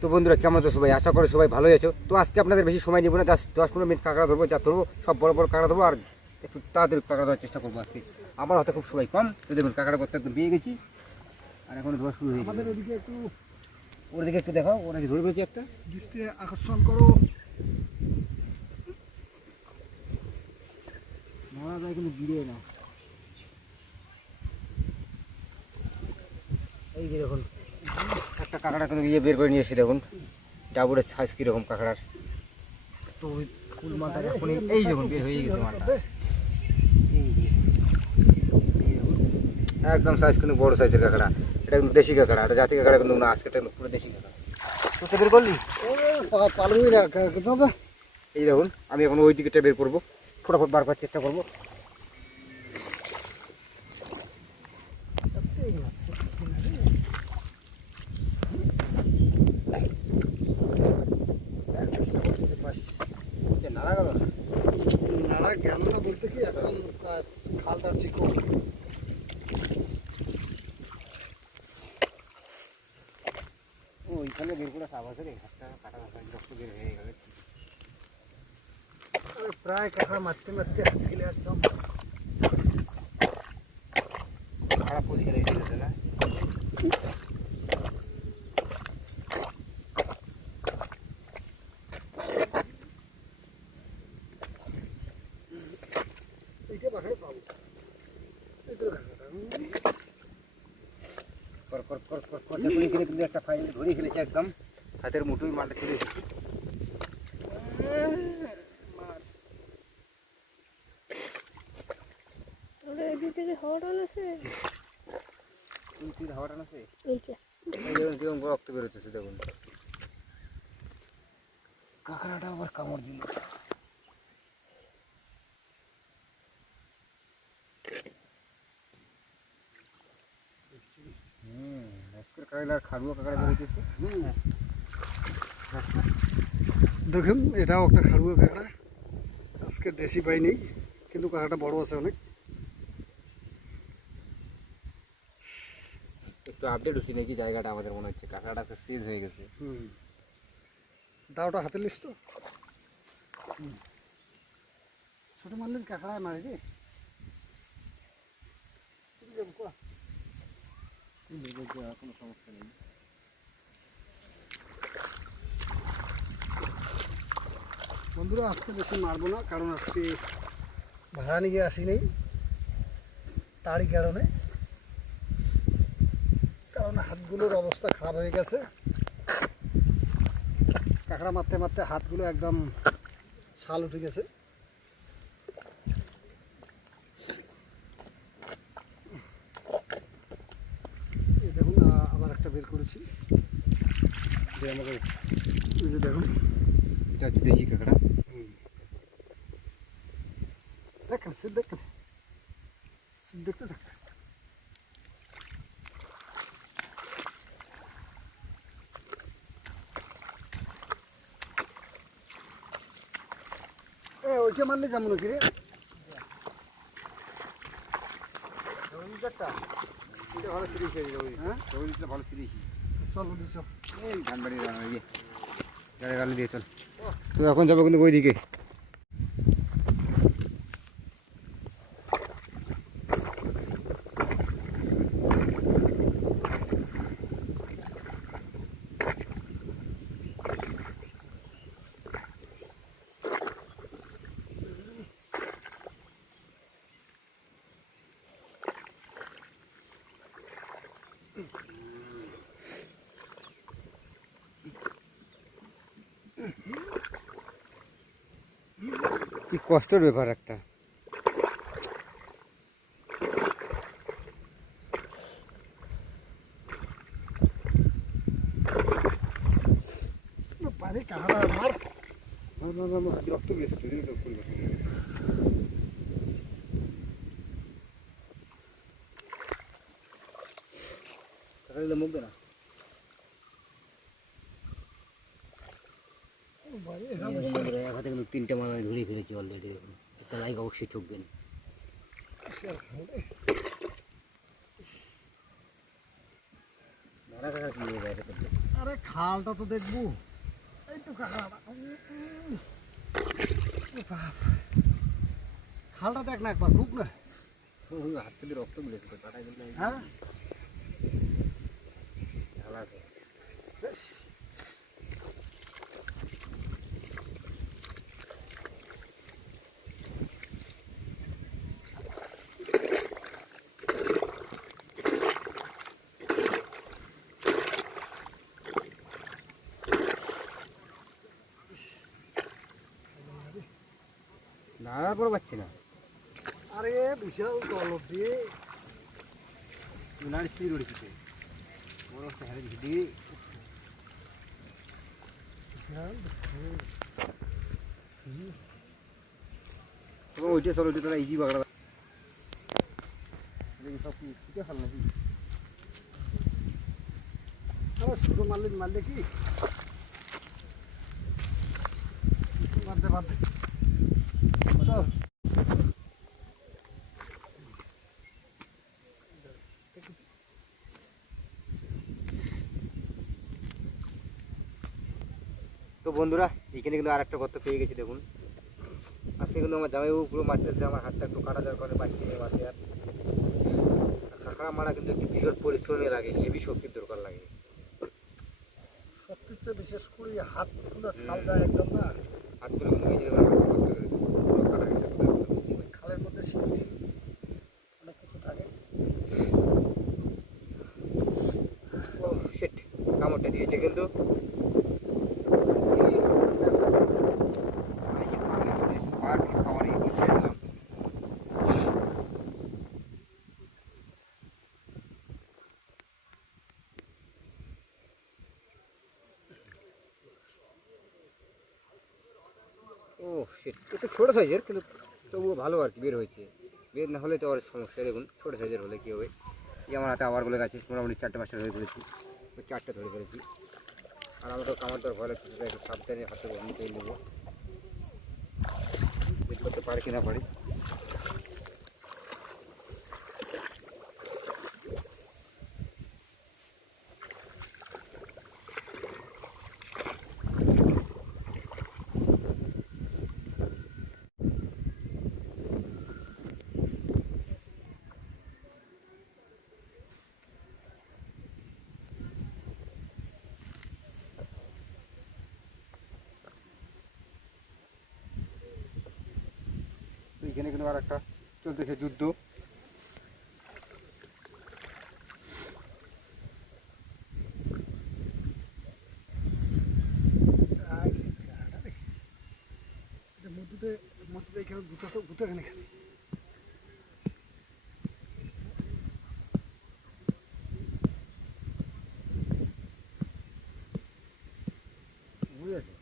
তো বন্ধুরা কেমন আছো সবাই? আশা করি সবাই ভালোই আছো। তো আজকে আপনাদের বেশি সময় নেব না, জাস্ট 10-15 মিনিট কাঁকড়া ধরবো, যা ধরবো সব বড় বড় কাঁকড়া ধরবো আর একটু তাড়াতাড়ি কাঁকড়া ধরার চেষ্টা করবো আজকে। আমার হাতে খুব সময় কম, তো দেখুন কাঁকড়া করতে একদম পেয়ে গেছি আর এখন ধোয়া শুরু হয়ে আমাদের ওদিকে একটু ওর দিকে একটু দেখাও, ওরা ধরে ফেলেছি একটা। দৃষ্টি আকর্ষণ করো। মারা যায় কিন্তু গিরে না। এই যে দেখুন একটা কাঁকড়া কিন্তু ইয়ে বের করে নিয়ে এসে দেখুন ডাবুরের সাইজ কীরকম কাঁকড়ার। তো ওই ফুল মালটা এখন এই দেখুন বের হয়ে গেছে মালটা, এই যে এই দেখুন একদম সাইজ কিন্তু বড় সাইজের কাঁকড়া। এটা কিন্তু দেশি কাঁকড়া, এটা জাতি কাঁকড়া কিন্তু না, আজকে কিন্তু পুরো দেশি কাঁকড়া। তো বের করলি পালুই না কোথাও। এই দেখুন আমি এখন ওই দিকটা বের করবো, ফটাফট বার করার চেষ্টা করবো। নাড়া গেল নাড়া গেল না বলতে কি এখন খালটা চিকন। ওইখানে বের করে আওয়াজ রে হাতটা কাটা রক্ত বের হয়ে গেল। প্রায় কাঁকড়া মারতে মারতে হাত গেলে একদম খারাপ পজিশন হয়ে গেছে না। এইটা বাসায় পাবো। কিন্তু একটা ফাইল ধরে ফেলেছে একদম হাতের মুঠোই মালটা চলে এসেছে। হাওয়া টান আছে, কিরকম রক্ত বেরোচ্ছে দেখুন। কাঁকড়াটা আবার কামড় দিল। খাড়ুয়া কাঁকড়া বেরোতেছে। দেখুন এটাও একটা খাড়ুয়া কাঁকড়া, আজকে দেশি পাই নেই কিন্তু কাঁকড়াটা বড় আছে অনেক। একটু আপডেট হচ্ছে নাকি জায়গাটা, আমাদের মনে হচ্ছে কাঁকড়াটা সিজ হয়ে গেছে। দাওটা হাতে লিস তো ছোট মারলে কাঁকড়া মারে রে। কোনো সমস্যা নেই। বন্ধুরা আজকে বেশি মারবো না, কারণ আজকে ভাড়া নিয়ে আসি নেই তারই কারণে, কারণ হাতগুলোর অবস্থা খারাপ হয়ে গেছে। কাঁকড়া মারতে মারতে হাতগুলো একদম ছাল উঠে গেছে। এই দেখুন আবার একটা বের করেছি, আমাকে এই যে দেখুন এটা হচ্ছে দেশি কাঁকড়া। দেখেন সিট দেখেন, সিট দেখতে থাকেন। ওইটা মারলে যেমন কি রে ভালো সিরিজ হয়ে যাবে। হ্যাঁ ভালো সিরিজ। চল বন্ধু চল, এই ধানবাড়ি গাড়ি দিয়ে চল। তো এখন যাবো কিন্তু ওইদিকে। কি কষ্টের ব্যাপার একটা। পানি কাঁকড়া মার রক্ত গেছে মুখ দে না। হাতে কিন্তু 3টে মাছ আমি ধরিয়ে ফেলেছি অলরেডি। দেখুন একটা লাইক অবশ্যই ঠকবেন। ধরা কাকা কি হয়ে যায় আরে খালটা তো দেখবো, এই তো কাঁকড়াটা। খালটা দেখ না একবার, খুব না। ওই হাত থেকে রক্ত বেরিয়েছে তো, কাটাই দিলে হ্যাঁ ঢালা আছে। বেশ। দাঁড়ার পর পাচ্ছি না। আরে বিশাল তলব দিয়ে উনার চির উড়েছে বড় একটা হারে দিয়ে বিশাল তবে ওইটা চলো, ওইটা তারা ইজি বাগড়া সব কি শিখে ফেল নাকি? আরে ছোটো মারলে মারলে কি বাদে বাদে চল। তো বন্ধুরা, এখানে কিন্তু আর একটা গর্ত পেয়ে গেছি দেখুন। আজকে কিন্তু আমার জামাইবাবু পুরো মারতেছে, আমার হাতটা একটু কাটা যাওয়ার কারণে বাচ্চা নিয়ে মারতে। আর কাঁকড়া মারা কিন্তু একটু ভীষণ পরিশ্রমী লাগে, হেভি শক্তির দরকার লাগে। সবথেকে চেয়ে বিশেষ করে হাত গুলো ছাল যায় একদম না। হাতগুলো কিন্তু নিজের বেলা কাটা করে দিতেছে, পুরো কাটা গেছে কোথায় কোথায় বুঝতেই পারি। খালের মধ্যে সিদ্ধি অনেক কিছু থাকে। ও শিট, কামড়টা দিয়েছে কিন্তু। এই যে পানি যদি সবার খাবারই ছেড়ে দিলাম। ও শিট, একটু ছোটো সাইজের কিন্তু তবুও ভালো আর কি বের হয়েছে। বের না হলে তো আর সমস্যা। দেখুন ছোটো সাইজের হলে কী হবে। এই আমার হাতে আবার বলে গেছে, মোটামুটি 4টে 5টা ধরে ফেলেছি। ওই 4টে ধরে ফেলেছি। আর আমাকে কামার দর ভয় লাগছে, একটু সাবধানে হাতে নিতে নেবো, বের করতে পারে কিনা পারি। তো এখানে কিন্তু আর একটা চলতেছে যুদ্ধ। মধ্যে মধ্যে এখানে দুটো তো দুটো এখানে খালি। বুঝে আছে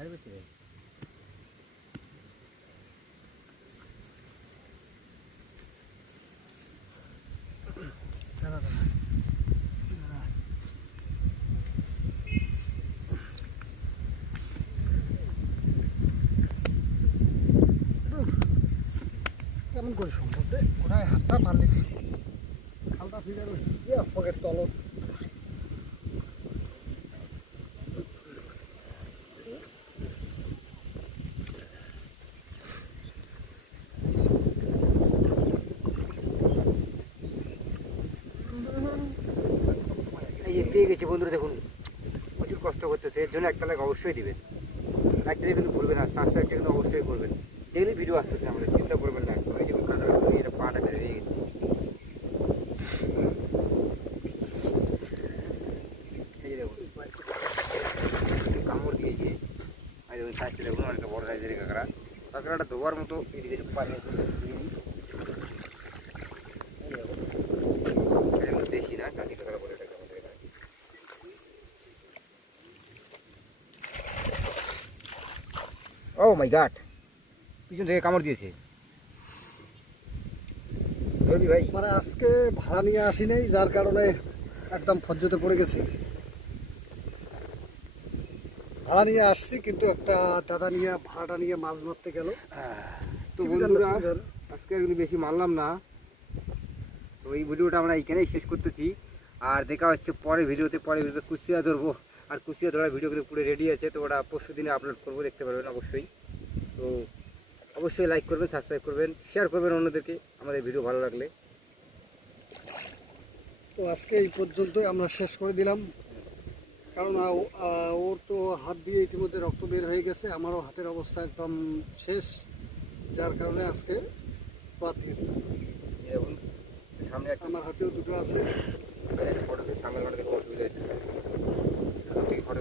আর বেশি দাঁড়া দাঁড়া দাঁড়া। কেমন করে সম্ভব রে, ওরাই হাতটা মারলে খালটা ফিরে পকেট তলত। এই যে পেয়ে গেছি বন্ধুরা, দেখুন প্রচুর কষ্ট করতেছে। এর জন্য একটা লাইক অবশ্যই দিবেন, লাইকটা কিন্তু ভুলবেন না, সাবস্ক্রাইবটা কিন্তু অবশ্যই করবেন। ডেইলি ভিডিও আসতেছে আমাদের, চিন্তা করবেন না। এই যে এটা পাটা বের হয়ে গেছে। এই যে দেখুন কামড় দিয়েছে। এই দেখুন সাইজটা দেখুন, অনেকটা বড় সাইজের কাঁকড়া। কাঁকড়াটা ধোয়ার মতো এদিকে পানি আছে। দেশি না, কাঁচি কাঁকড়া বলে এটাকে আমাদের এখানে। ও মাই গড, পিছন থেকে কামড় দিয়েছে। ধরবি ভাই? মানে আজকে ভাড়া নিয়ে আসি নাই, যার কারণে একদম ফজ্জতে পড়ে গেছি। ভাড়া নিয়ে আসছি কিন্তু একটা দাদা নিয়ে ভাড়াটা নিয়ে মাছ মারতে গেল। তো বন্ধুরা, আজকে কিন্তু বেশি মারলাম না। তো এই ভিডিওটা আমরা এইখানেই শেষ করতেছি। আর দেখা হচ্ছে পরের ভিডিওতে কুচিয়া ধরবো, আর কুচিয়া ধরার ভিডিও কিন্তু পুরো রেডি আছে, তো ওটা পরশু দিনে আপলোড করবো, দেখতে পারবেন অবশ্যই। তো অবশ্যই লাইক করবেন, সাবস্ক্রাইব করবেন, শেয়ার করবেন অন্যদেরকে আমাদের ভিডিও ভালো লাগলে। তো আজকে এই পর্যন্তই আমরা শেষ করে দিলাম, কারণ ওর তো হাত দিয়ে ইতিমধ্যে রক্ত বের হয়ে গেছে, আমারও হাতের অবস্থা একদম শেষ, যার কারণে আজকে বাদ দিয়ে দিলাম। এখন সামনে একটা আমার হাতেও দুটো আছে। ফটো সামনে ফটো থেকে ফটো